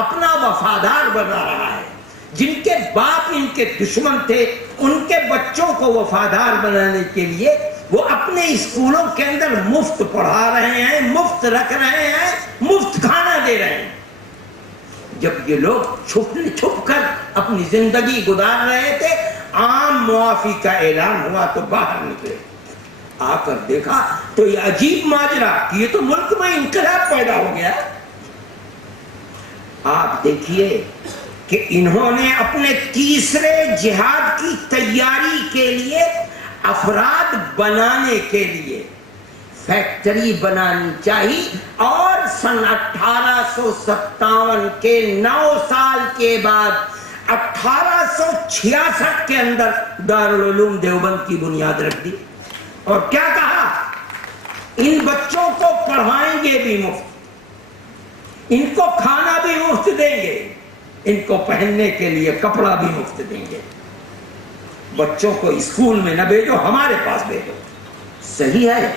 اپنا وفادار بنا رہا ہے. جن کے باپ ان کے دشمن تھے ان کے بچوں کو وفادار بنانے کے لیے وہ اپنے اسکولوں کے اندر مفت پڑھا رہے ہیں, مفت رکھ رہے ہیں, مفت کھانا دے رہے ہیں. جب یہ لوگ چھپ کر اپنی زندگی گزار رہے تھے, عام معافی کا اعلان ہوا تو باہر نکلے. آ کر دیکھا تو یہ عجیب ماجرا کہ یہ تو ملک میں انقلاب پیدا ہو گیا. آپ دیکھیے کہ انہوں نے اپنے تیسرے جہاد کی تیاری کے لیے افراد بنانے کے لیے فیکٹری بنانی چاہیے, اور سن 1857 کے 9 سال کے بعد 1866 کے اندر دارالعلوم دیوبند کی بنیاد رکھ دی. اور کیا کہا, ان بچوں کو پڑھائیں گے بھی مفت, ان کو کھانا بھی مفت دیں گے, ان کو پہننے کے لیے کپڑا بھی مفت دیں گے. بچوں کو اسکول میں نہ بھیجو, ہمارے پاس بھیجو. صحیح ہے,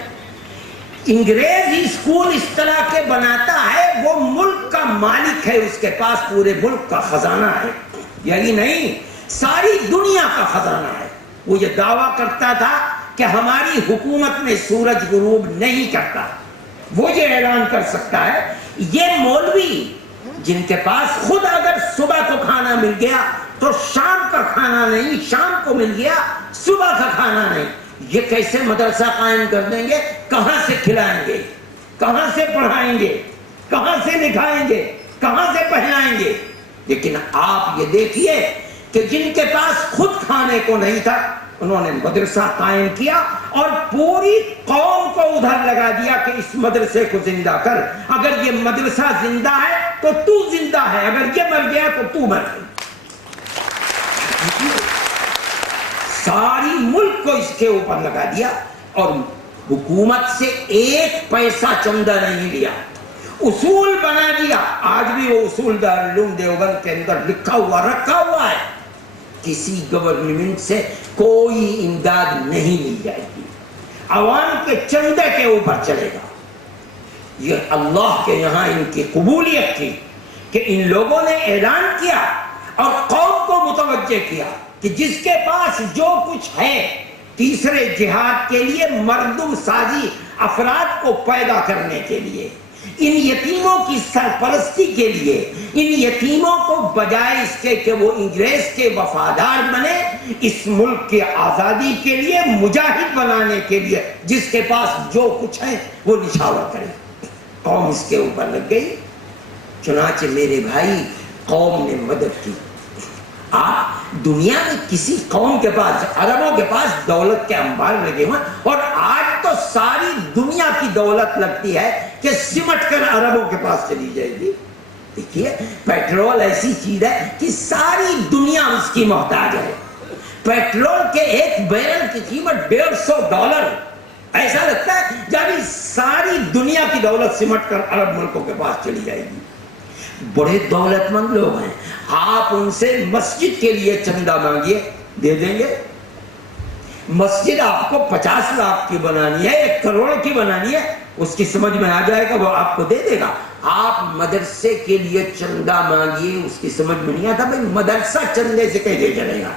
انگریز اسکول اس طرح کے بناتا ہے, وہ ملک کا مالک ہے, اس کے پاس پورے ملک کا خزانہ ہے. یہی نہیں, ساری دنیا کا خزانہ ہے. وہ یہ دعویٰ کرتا تھا کہ ہماری حکومت میں سورج غروب نہیں کرتا, وہ یہ اعلان کر سکتا ہے. یہ مولوی جن کے پاس خود اگر صبح کو کھانا مل گیا تو شام کا کھانا نہیں, شام کو مل گیا صبح کا کھانا نہیں, یہ کیسے مدرسہ قائم کر دیں گے؟ کہاں سے کھلائیں گے, کہاں سے پڑھائیں گے, کہاں سے لکھائیں گے, کہاں سے پہنائیں گے؟ لیکن آپ یہ دیکھیے کہ جن کے پاس خود کھانے کو نہیں تھا انہوں نے مدرسہ قائم کیا اور پوری قوم کو ادھر لگا دیا کہ اس مدرسے کو زندہ کر. اگر یہ مدرسہ زندہ ہے تو تو زندہ ہے, اگر یہ مر گیا تو تو مر گیا. ساری ملک کو اس کے اوپر لگا دیا اور حکومت سے 1 پیسہ چندہ نہیں لیا. اصول بنا دیا. آج بھی وہ اصول دارالعلوم دیوبند کے اندر لکھا ہوا رکھا ہوا ہے, کسی گورنمنٹ سے کوئی امداد نہیں لی جائے گی, عوام کے چندے کے اوپر چلے گا. یہ اللہ کے یہاں ان کی قبولیت تھی کہ ان لوگوں نے اعلان کیا اور قوم کو متوجہ کیا کہ جس کے پاس جو کچھ ہے تیسرے جہاد کے لیے, مردم سازی افراد کو پیدا کرنے کے لیے, ان یتیموں کی سرپرستی کے لیے, ان یتیموں کو بجائے اس کے کہ وہ انگریز کے وفادار بنے, اس ملک کی آزادی کے لیے مجاہد بنانے کے لیے جس کے پاس جو کچھ ہے وہ نشاور کرے. قوم اس کے اوپر لگ گئی. چنانچہ میرے بھائی قوم نے مدد کی. آپ دنیا میں کسی قوم کے پاس, عربوں کے پاس دولت کے انبار لگے ہوئے, اور آج تو ساری دنیا کی دولت لگتی ہے کہ سمٹ کر عربوں کے پاس چلی جائے گی. دیکھیے پیٹرول ایسی چیز ہے کہ ساری دنیا اس کی محتاج ہے. پیٹرول کے 1 بیرل کی قیمت $150. ایسا لگتا ہے جب ساری دنیا کی دولت سمٹ کر عرب ملکوں کے پاس چلی جائے گی. بڑے دولت مند لوگ ہیں, آپ ان سے مسجد کے لیے چندہ مانگیے, دے دیں گے. مسجد آپ کو 50 لاکھ کی بنانی ہے, 1 کروڑ کی بنانی ہے, اس کی سمجھ میں آ جائے گا, وہ آپ کو دے دے گا. آپ مدرسے کے لیے چندہ مانگیے, اس کی سمجھ میں نہیں آتا, بھائی مدرسہ چندے سے کیسے چلے گا.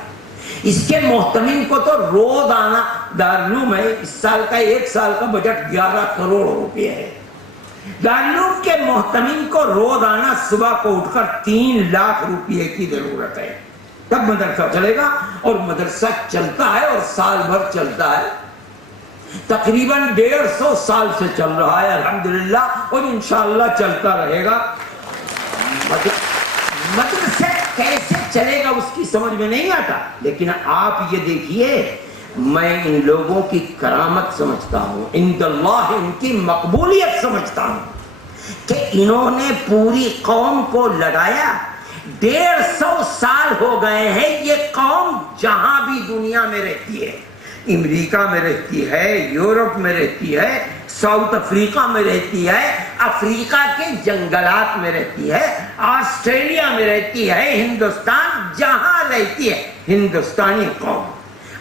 اس کے محتمین کو تو روزانہ دارالعلوم ہے, اس سال کا 1 سال کا بجٹ 11 کروڑ روپے ہے. دارالعلوم کے محتمین کو روزانہ صبح کو اٹھ کر 3 لاکھ روپے کی ضرورت ہے, تب مدرسہ چلے گا. اور مدرسہ چلتا ہے اور سال بھر چلتا ہے, تقریباً 150 سال سے چل رہا ہے الحمدللہ, اور انشاءاللہ چلتا رہے گا. مدرسہ کیسے چلے گا اس کی سمجھ میں نہیں آتا. لیکن آپ یہ دیکھیے, میں ان لوگوں کی کرامت سمجھتا ہوں, عند اللہ ان کی مقبولیت سمجھتا ہوں کہ انہوں نے پوری قوم کو لگایا. 150 سال ہو گئے ہیں یہ قوم جہاں بھی دنیا میں رہتی ہے, امریکہ میں رہتی ہے, یورپ میں رہتی ہے, ساؤتھ افریقہ میں رہتی ہے, افریقہ کے جنگلات میں رہتی ہے, آسٹریلیا میں رہتی ہے, ہندوستان جہاں رہتی ہے, ہندوستانی قوم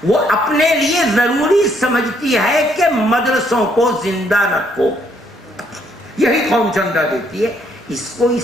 وہ اپنے لیے ضروری سمجھتی ہے کہ مدرسوں کو زندہ رکھو. یہی قوم چندہ دیتی ہے. اس کو اس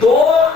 2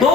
2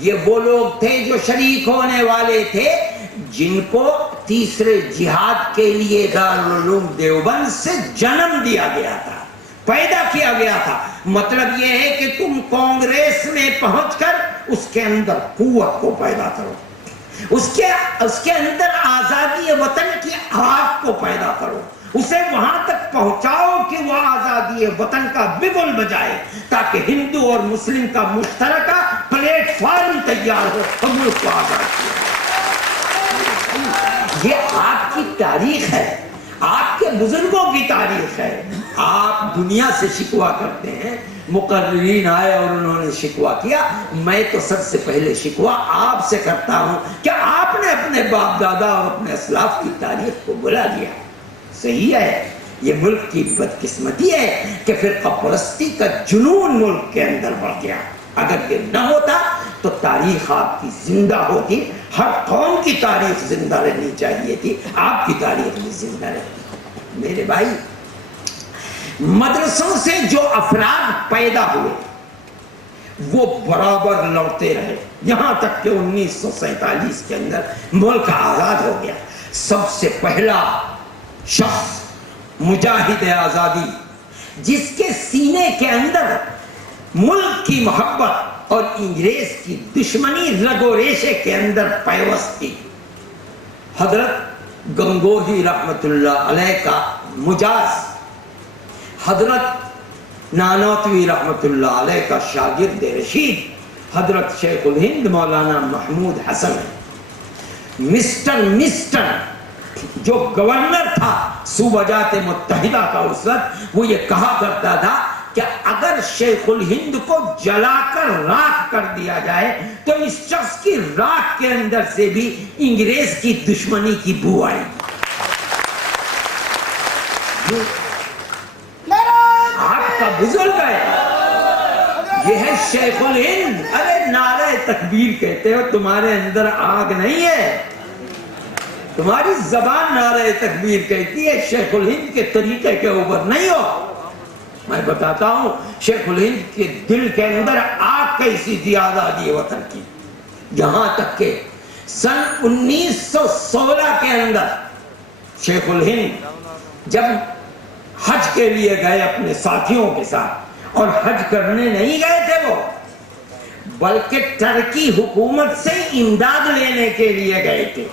یہ وہ لوگ تھے جو شریک ہونے والے تھے جن کو تیسرے جہاد کے لیے دارالعلوم دیوبند سے جنم دیا گیا تھا، پیدا کیا گیا تھا۔ مطلب یہ ہے کہ تم کانگریس میں پہنچ کر اس کے اندر قوت کو پیدا کرو، اس کے اندر آزادی وطن کی آگ کو پیدا کرو، اسے وہاں تک پہنچاؤ کہ وہ آزادی وطن کا بگل بجائے، تاکہ ہندو اور مسلم کا مشترکہ پلیٹ فارم تیار ہو اور ملک کو آزاد کیا۔ یہ آپ کی تاریخ ہے، آپ کے بزرگوں کی تاریخ ہے۔ آپ دنیا سے شکوہ کرتے ہیں، مقررین آئے اور انہوں نے شکوہ کیا، میں تو سب سے پہلے شکوہ آپ سے کرتا ہوں کہ آپ نے اپنے باپ دادا اور اپنے اسلاف کی تاریخ کو بلا دیا۔ صحیح ہے، یہ ملک کی بدقسمتی ہے کہ فرقہ پرستی کا جنون ملک کے اندر بڑھ گیا۔ اگر یہ نہ ہوتا تو تاریخ آپ کی زندہ ہوتی، ہر قوم کی تاریخ زندہ رہنی چاہیے تھی، آپ کی تاریخ بھی زندہ رہتی۔ میرے بھائی، مدرسوں سے جو افراد پیدا ہوئے وہ برابر لڑتے رہے، یہاں تک کہ 1947 کے اندر ملک آزاد ہو گیا۔ سب سے پہلا شخص مجاہد آزادی جس کے سینے کے اندر ملک کی محبت اور انگریز کی دشمنی رگ و ریشے کے اندر پیوست تھی، حضرت گنگوہی رحمت اللہ علیہ کا مجاز، حضرت نانوتوی رحمت اللہ علیہ کا شاگرد رشید، حضرت شیخ الہند مولانا محمود حسن۔ مسٹر جو گورنر تھا صوبہ جات متحدہ کا اس وقت، وہ یہ کہا کرتا تھا کہ اگر شیخ الہند کو جلا کر راکھ کر دیا جائے تو اس شخص کی راکھ کے اندر سے بھی انگریز کی دشمنی کی بو آئے گی۔ آپ کا بزرگ ہے، یہ ہے شیخ الہند۔ ارے نعرہ تکبیر کہتے ہو، تمہارے اندر آگ نہیں ہے، تمہاری زبان نعرہ تکبیر کہتی ہے، شیخ الہند کے طریقے کے اوپر نہیں ہو۔ میں بتاتا ہوں شیخ الہند کے دل کے اندر آگ کیسی تھی آزادی وطن کی، یہاں تک کہ سن 1916 کے اندر شیخ الہند جب حج کے لیے گئے اپنے ساتھیوں کے ساتھ، اور حج کرنے نہیں گئے تھے وہ، بلکہ ترکی حکومت سے امداد لینے کے لیے گئے تھے،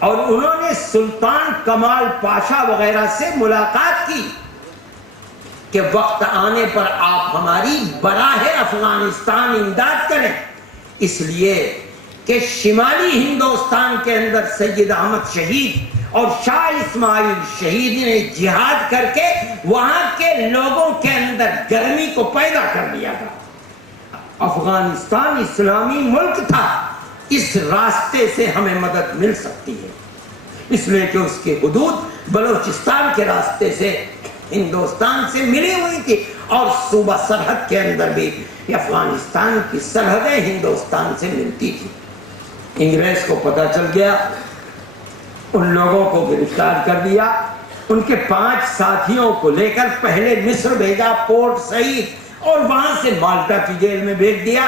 اور انہوں نے سلطان کمال پاشا وغیرہ سے ملاقات کی کہ وقت آنے پر آپ ہماری براہ افغانستان امداد کریں، اس لیے کہ شمالی ہندوستان کے اندر سید احمد شہید اور شاہ اسماعیل شہید نے جہاد کر کے وہاں کے لوگوں کے اندر گرمی کو پیدا کر دیا تھا۔ افغانستان اسلامی ملک تھا، اس راستے سے ہمیں مدد مل سکتی ہے، اس لیے کہ اس کی حدود بلوچستان کے راستے سے ہندوستان سے ملی ہوئی تھی، اور صوبہ سرحد کے اندر بھی افغانستان کی سرحدیں ہندوستان سے ملتی تھی۔ انگریز کو پتہ چل گیا، ان لوگوں کو گرفتار کر دیا، ان کے 5 ساتھیوں کو لے کر پہلے مصر بھیجا، پورٹ سعید، اور وہاں سے مالٹا کی جیل میں بھیج دیا۔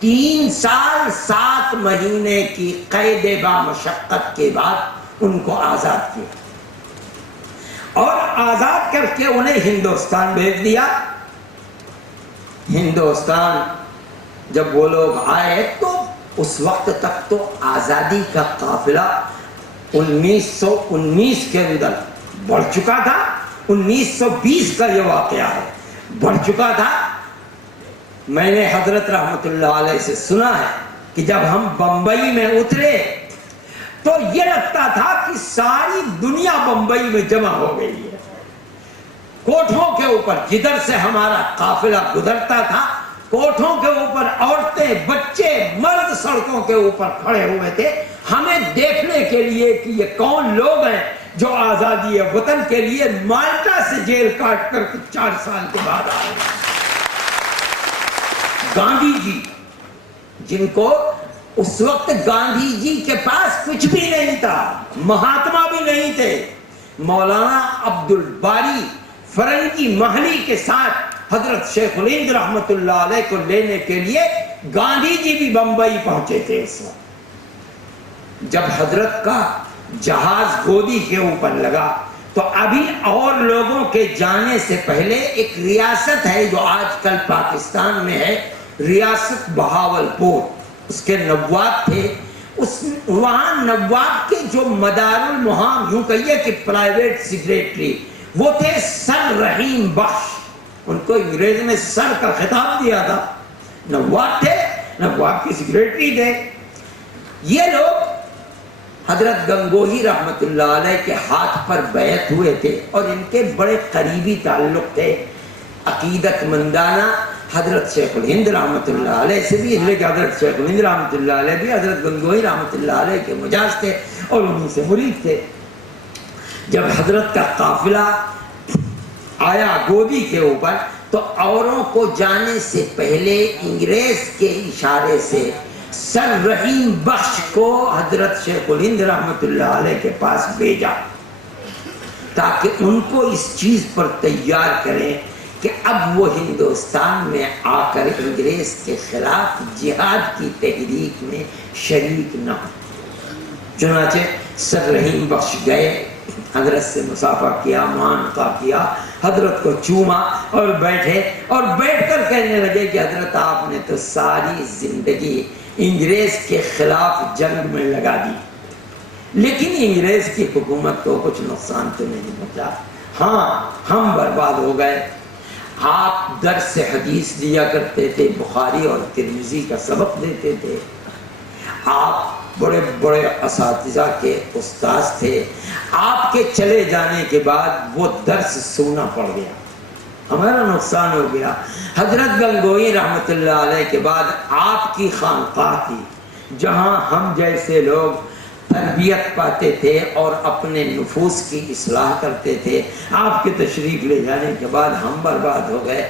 3 سال 7 مہینے کی قید بامشقت کے بعد ان کو آزاد کیا، اور آزاد کر کے انہیں ہندوستان بھیج دیا۔ ہندوستان جب وہ لوگ آئے تو اس وقت تک تو آزادی کا قافلہ 1919 کے اندر بڑھ چکا تھا، 1920 کا یہ واقعہ ہے، بڑھ چکا تھا۔ میں نے حضرت رحمت اللہ علیہ سے سنا ہے کہ جب ہم بمبئی میں اترے تو یہ لگتا تھا کہ ساری دنیا بمبئی میں جمع ہو گئی ہے۔ کوٹھوں کے اوپر جدھر سے ہمارا قافلہ گزرتا تھا، کوٹھوں کے اوپر عورتیں، بچے، مرد سڑکوں کے اوپر کھڑے ہوئے تھے، ہمیں دیکھنے کے لیے کہ یہ کون لوگ ہیں جو آزادی وطن کے لیے مالٹا سے جیل کاٹ کر 4 سال کے بعد آئے۔ گاندھی جی، جن کو اس وقت گاندھی جی کے پاس کچھ بھی نہیں تھا، مہاتما بھی نہیں تھے، مولانا عبد الباری فرنگی محلی کے ساتھ حضرت شیخ الہند رحمت اللہ علیہ کو لینے کے لیے گاندھی جی بھی بمبئی پہنچے تھے اس وقت جب حضرت کا جہاز گودی کے اوپر لگا. تو ابھی اور لوگوں کے جانے سے پہلے ایک ریاست ہے جو آج کل پاکستان میں ہے, ریاست بہاولپور, اس کے نواب تھے. وہاں نواب کے جو مدار المہام, یوں کہیے کہ پرائیویٹ سیکریٹری, وہ تھے سر رحیم بخش. ان کو انگریز نے سر کا خطاب دیا تھا. نواب تھے, نواب کے سیکریٹری تھے. یہ لوگ حضرت گنگوہی رحمت اللہ علیہ کے ہاتھ پر بیعت ہوئے تھے اور ان کے بڑے قریبی تعلق تھے عقیدت مندانہ حضرت شیخ الہند رحمت اللہ علیہ سے بھی, اس لیے کہ حضرت شیخ الہند رحمت اللہ علیہ بھی حضرت گنگوہی رحمت اللہ علیہ کے مجاز تھے اور انہیں سے مرید تھے. جب حضرت کا قافلہ آیا گودی کے اوپر تو اوروں کو جانے سے پہلے انگریز کے اشارے سے سر رحیم بخش کو حضرت شیخ الہند رحمت اللہ علیہ کے پاس بھیجا تاکہ ان کو اس چیز پر تیار کریں کہ اب وہ ہندوستان میں آ کر انگریز کے خلاف جہاد کی تحریک میں شریک نہ ہو. چنانچہ سر رحیم بخش گئے, حضرت سے مصافحہ کیا, معانقہ کیا, حضرت کو چوما اور بیٹھے اور بیٹھ کر کہنے لگے کہ حضرت آپ نے تو ساری زندگی انگریز کے خلاف جنگ میں لگا دی, لیکن انگریز کی حکومت کو کچھ نقصان تو نہیں پہنچا. ہاں ہم برباد ہو گئے. آپ درس حدیث دیا کرتے تھے, بخاری اور ترمذی کا سبق دیتے تھے, آپ بڑے بڑے اساتذہ کے استاذ تھے. آپ کے چلے جانے کے بعد وہ درس سننا پڑ گیا, ہمارا نقصان ہو گیا. حضرت گنگوہی رحمت اللہ علیہ کے بعد آپ کی خانقاہ تھی جہاں ہم جیسے لوگ تربیت پاتے تھے اور اپنے نفوس کی اصلاح کرتے تھے. آپ کے تشریف لے جانے کے بعد ہم برباد ہو گئے.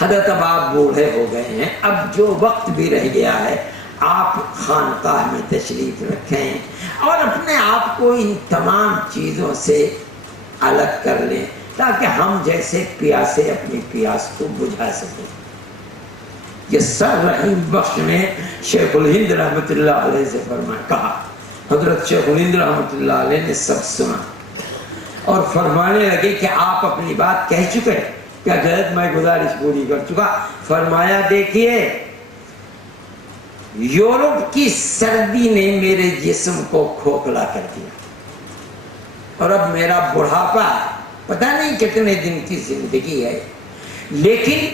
حضرت اب آپ بوڑھے ہو گئے ہیں, اب جو وقت بھی رہ گیا ہے آپ خانقاہ میں تشریف رکھیں اور اپنے آپ کو ان تمام چیزوں سے الگ کر لیں تاکہ ہم جیسے پیاسے اپنی پیاس کو بجھا سکیں. یہ سر رحیم بخش نے شیخ الہند رحمت اللہ علیہ سے فرمایا, کہا. حضرت شیخ الہند رحمت اللہ علیہ نے سب سنا اور فرمانے لگے کہ آپ اپنی بات کہہ چکے, کیا جہد میں گزارش پوری کر چکا. فرمایا دیکھیے یورپ کی سردی نے میرے جسم کو کھوکھلا کر دیا اور اب میرا بڑھاپا پتہ نہیں کتنے دن کی زندگی ہے, لیکن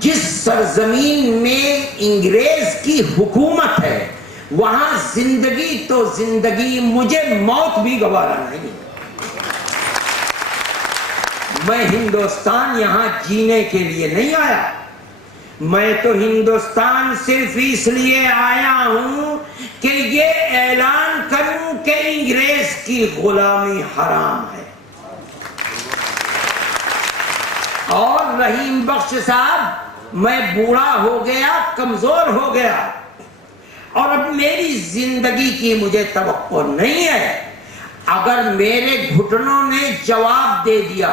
جس سرزمین میں انگریز کی حکومت ہے وہاں زندگی تو زندگی, مجھے موت بھی گوارا نہیں. میں ہندوستان یہاں جینے کے لیے نہیں آیا, میں تو ہندوستان صرف اس لیے آیا ہوں کہ یہ اعلان کروں کہ انگریز کی غلامی حرام ہے. اور رحیم بخش صاحب میں بوڑھا ہو گیا, کمزور ہو گیا اور اب میری زندگی کی مجھے توقع نہیں ہے. اگر میرے گھٹنوں نے جواب دے دیا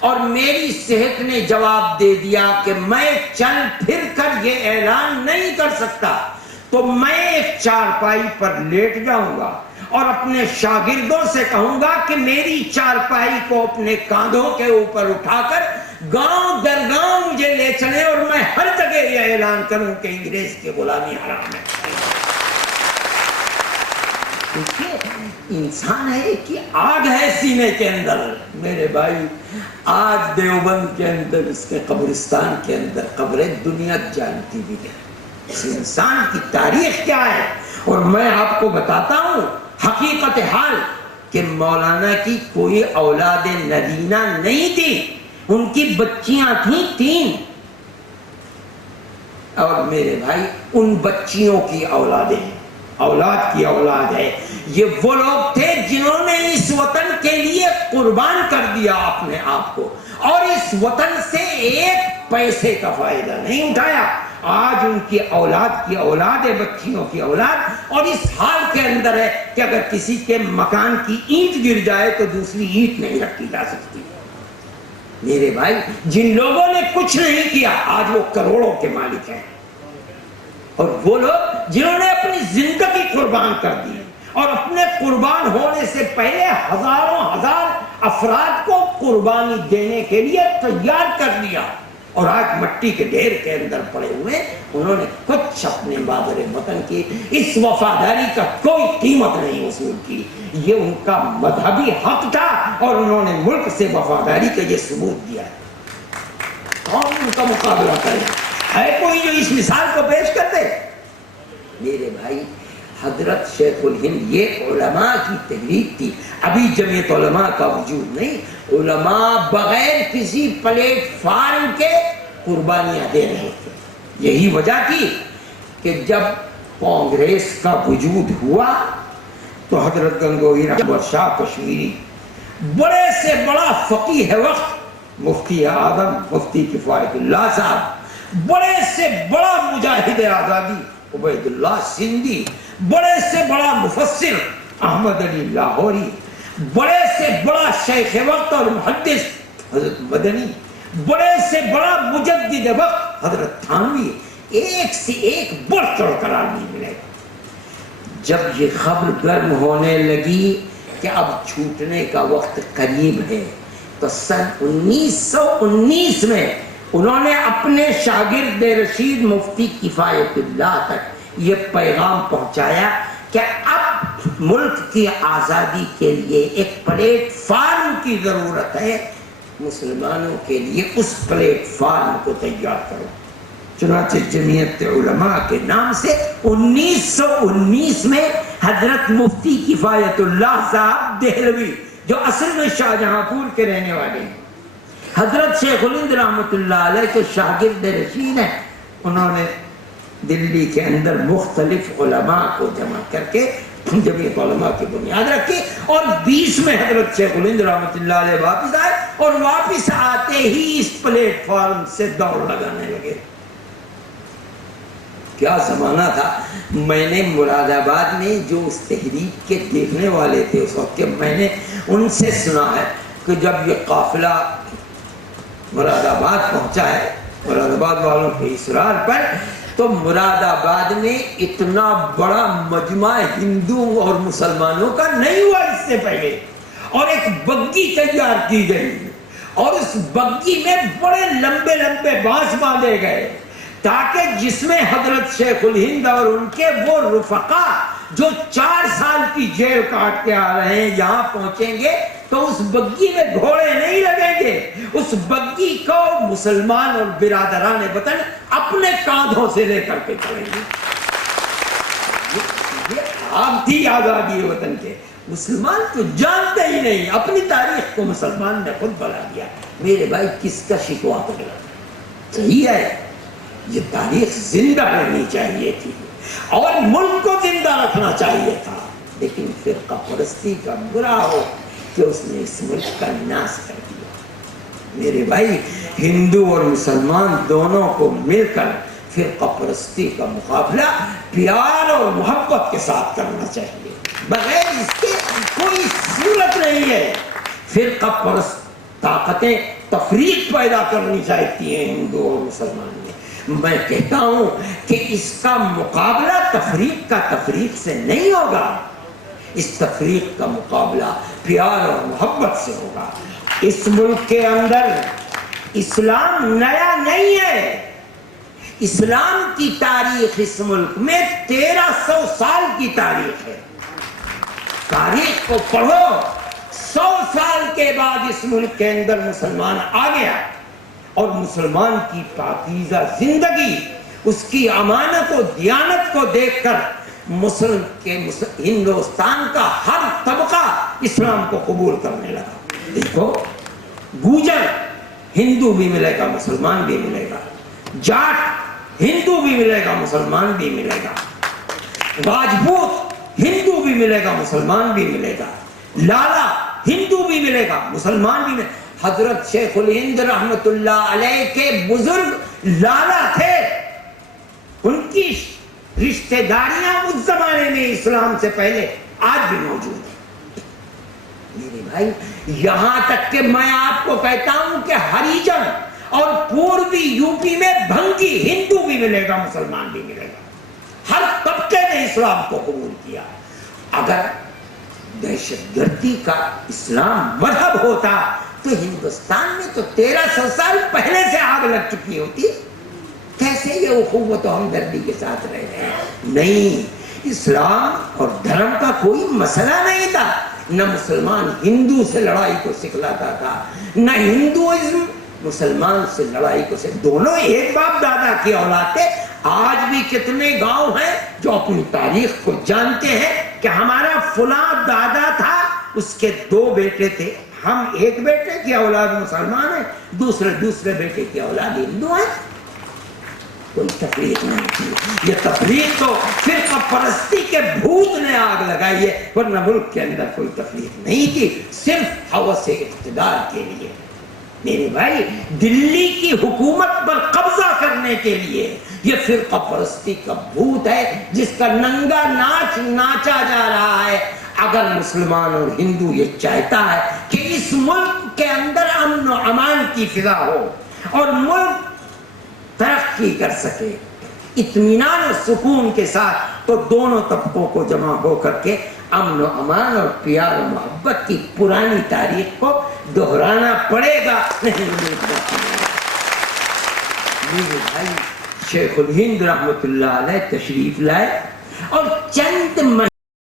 اور میری صحت نے جواب دے دیا کہ میں چل پھر کر یہ اعلان نہیں کر سکتا تو میں ایک چارپائی پر لیٹ جاؤں گا اور اپنے شاگردوں سے کہوں گا کہ میری چارپائی کو اپنے کاندھوں کے اوپر اٹھا کر گاؤں در گاؤں مجھے لے چلے اور میں ہر جگہ یہ اعلان کروں کہ انگریز کی غلامی حرام ہے. انسان ہے کہ آگ ہے سینے کے اندر. میرے بھائی آج دیوبند کے اندر, اس کے قبرستان کے اندر قبریں دنیا جانتی بھی ہے اس انسان کی تاریخ کیا ہے. اور میں آپ کو بتاتا ہوں حقیقت حال کہ مولانا کی کوئی اولاد نرینہ نہیں تھی, ان کی بچیاں تھیں 3 اور میرے بھائی ان بچیوں کی اولادیں ہیں, اولاد کی اولاد ہے. یہ وہ لوگ تھے جنہوں نے اس وطن کے لیے قربان کر دیا اپنے آپ کو اور اس وطن سے 1 پیسے کا فائدہ نہیں اٹھایا. آج ان کی اولاد کی اولاد ہے, بچیوں کی اولاد, اور اس حال کے اندر ہے کہ اگر کسی کے مکان کی اینٹ گر جائے تو دوسری اینٹ نہیں رکھی جا سکتی. میرے بھائی جن لوگوں نے کچھ نہیں کیا آج وہ کروڑوں کے مالک ہیں. اور وہ لوگ جنہوں نے اپنی زندگی قربان کر دی اور اپنے قربان ہونے سے پہلے ہزاروں ہزار افراد کو قربانی دینے کے لیے تیار کر دیا اور آج مٹی کے ڈھیر کے اندر پڑے ہوئے، انہوں نے کچھ اپنے بابر وطن کی اس وفاداری کا کوئی قیمت نہیں وصول کی. یہ ان کا مذہبی حق تھا اور انہوں نے ملک سے وفاداری کا یہ ثبوت دیا. کون ان کا مقابلہ کرے؟ ہے کوئی جو اس مثال کو پیش کرتے؟ میرے بھائی، حضرت شیخ الہند یہ علماء کی تحریک تھی. ابھی جمعیت علماء کا وجود نہیں، علماء بغیر کسی پلیٹ فارم کے قربانیاں دے رہے تھے. یہی وجہ تھی کہ جب کانگریس کا وجود ہوا تو حضرت گنگوہی اکبر شاہ کشمیری، بڑے سے بڑا فقیہ وقت مفتی اعظم مفتی کفایت اللہ صاحب، بڑے سے بڑا مجاہد آزادی عبید اللہ سندھی، بڑے سے بڑا مفسر احمد علی لاہوری، بڑے سے بڑا شیخ وقت اور محدث حضرت مدنی، بڑے سے بڑا مجدد وقت حضرت تھانوی، ایک سے ایک بڑھ چڑھ کر آدمی ملے. جب یہ خبر گرم ہونے لگی کہ اب چھوٹنے کا وقت قریب ہے تو سن 1919 میں انہوں نے اپنے شاگرد رشید مفتی کفایت اللہ تک یہ پیغام پہنچایا کہ اب ملک کی آزادی کے لیے ایک پلیٹ فارم کی ضرورت ہے، مسلمانوں کے لیے اس پلیٹ فارم کو تیار کرو. چنانچہ جمعیت علماء کے نام سے 1919 میں حضرت مفتی کفایت اللہ صاحب دہلوی، جو اصل میں شاہجہاں پور کے رہنے والے ہیں، حضرت شیخ الہند رحمۃ اللہ علیہ کے شاگرد رشید ہیں، انہوں نے دلی کے اندر مختلف علماء کو جمع کر کے جمعیت علماء کی بنیاد رکھی اور 20 میں حضرت شیخ الہند رحمۃ اللہ علیہ واپس آئے اور واپس آتے ہی اس پلیٹ فارم سے دوڑ لگانے لگے. کیا زمانہ تھا. میں نے مراد آباد میں جو اس تحریک کے دیکھنے والے تھے اس وقت کے، میں نے ان سے سنا ہے کہ جب یہ قافلہ مراد آباد پہنچا ہے مراد آباد والوں کے اصرار پر، تو مراد آباد میں اتنا بڑا مجمع ہندو اور مسلمانوں کا نہیں ہوا اس سے پہلے، اور ایک بگی تیار کی گئی اور اس بگی میں بڑے لمبے لمبے بانس باندھے گئے تاکہ جس میں حضرت شیخ الہند اور ان کے وہ رفقا جو 4 سال کی جیل کاٹ کے آ رہے ہیں یہاں پہنچیں گے تو اس بگی میں گھوڑے نہیں لگیں گے، اس بگی کو مسلمان اور برادران وطن اپنے کاندھوں سے لے کر کے چلیں گے. یہ آپ تھی آزادی وطن کے. مسلمان تو جانتے ہی نہیں، اپنی تاریخ کو مسلمان نے خود بنا دیا. میرے بھائی، کس کا شکوہ کرنا؟ صحیح ہے، یہ تاریخ زندہ رہنی چاہیے تھی اور ملک کو زندہ رکھنا چاہیے تھا، لیکن فرقہ پرستی کا برا ہو کہ اس نے اس ملک کا ناش کر دیا. میرے بھائی، ہندو اور مسلمان دونوں کو مل کر فرقہ پرستی کا مقابلہ پیار اور محبت کے ساتھ کرنا چاہیے، بغیر اس کے کوئی صورت نہیں ہے. فرقہ پرست طاقتیں تفریق پیدا کرنی چاہتی ہیں ہندو اور مسلمان میں. میں کہتا ہوں کہ اس کا مقابلہ تفریق سے نہیں ہوگا، اس تفریق کا مقابلہ پیار اور محبت سے ہوگا. اس ملک کے اندر اسلام نیا نہیں ہے. اسلام کی تاریخ اس ملک میں 1300 سال کی تاریخ ہے. تاریخ کو پڑھو. 100 سال کے بعد اس ملک کے اندر مسلمان آ گیا اور مسلمان کی پاکیزہ زندگی، اس کی امانت و دیانت کو دیکھ کر ہندوستان کا ہر طبقہ اسلام کو قبول کرنے لگا. دیکھو، گوجر ہندو بھی ملے گا، مسلمان بھی ملے گا، جاٹ ہندو بھی ملے گا، مسلمان بھی ملے گا، راجپوت ہندو بھی ملے گا، مسلمان بھی ملے گا، لالا ہندو بھی ملے گا، مسلمان بھی ملے گا. حضرت شیخ الہند رحمت اللہ علیہ کے بزرگ لالا تھے، ان کی رشتہ داریاں اس زمانے میں اسلام سے پہلے آج بھی موجود ہیں. میرے بھائی، یہاں تک کہ میں آپ کو کہتا ہوں کہ ہریجن اور پوربی یو پی میں بھنگی ہندو بھی ملے گا، مسلمان بھی ملے گا. ہر طبقے نے اسلام کو قبول کیا. اگر دہشت گردی کا اسلام مذہب ہوتا تو ہندوستان میں تو 1300 سال پہلے سے آگ لگ چکی ہوتی. کیسے یہ اخوت و ہمدردی کے ساتھ رہ رہے ہیں؟ نہیں، اسلام اور دھرم کا کوئی مسئلہ نہیں تھا. نہ مسلمان ہندو سے لڑائی کو سکھلاتا تھا، نہ ہندوازم مسلمان سے لڑائی کو سے. دونوں ایک باپ دادا کی اولاد تھے. آج بھی کتنے گاؤں ہیں جو اپنی تاریخ کو جانتے ہیں کہ ہمارا فلاں دادا تھا، اس کے 2 بیٹے تھے، ہم ایک بیٹے کی اولاد مسلمان ہیں، دوسرے بیٹے کی اولاد ہندو ہیں. کوئی تفریق نہیں کی. یہ تفریق تو فرقہ پرستی کے بھوت نے آگ لگائی ہے، ورنہ ملک کے اندر کوئی تفریق نہیں تھی، صرف ہوس اقتدار کے لیے. میرے بھائی، دلی کی حکومت پر قبضہ کرنے کے لیے یہ فرقہ پرستی کا بھوت ہے جس کا ننگا ناچ ناچا جا رہا ہے. اگر مسلمان اور ہندو یہ چاہتا ہے کہ اس ملک کے اندر امن و امان کی فضا ہو اور ملک ترقی کر سکے اطمینان و سکون کے ساتھ، تو دونوں طبقوں کو جمع ہو کر کے امن و امان اور پیار و محبت کی پرانی تاریخ کو دہرانا پڑے گا. نہیں میرے بھائی، شیخ الہند رحمت اللہ علیہ تشریف لائے اور چند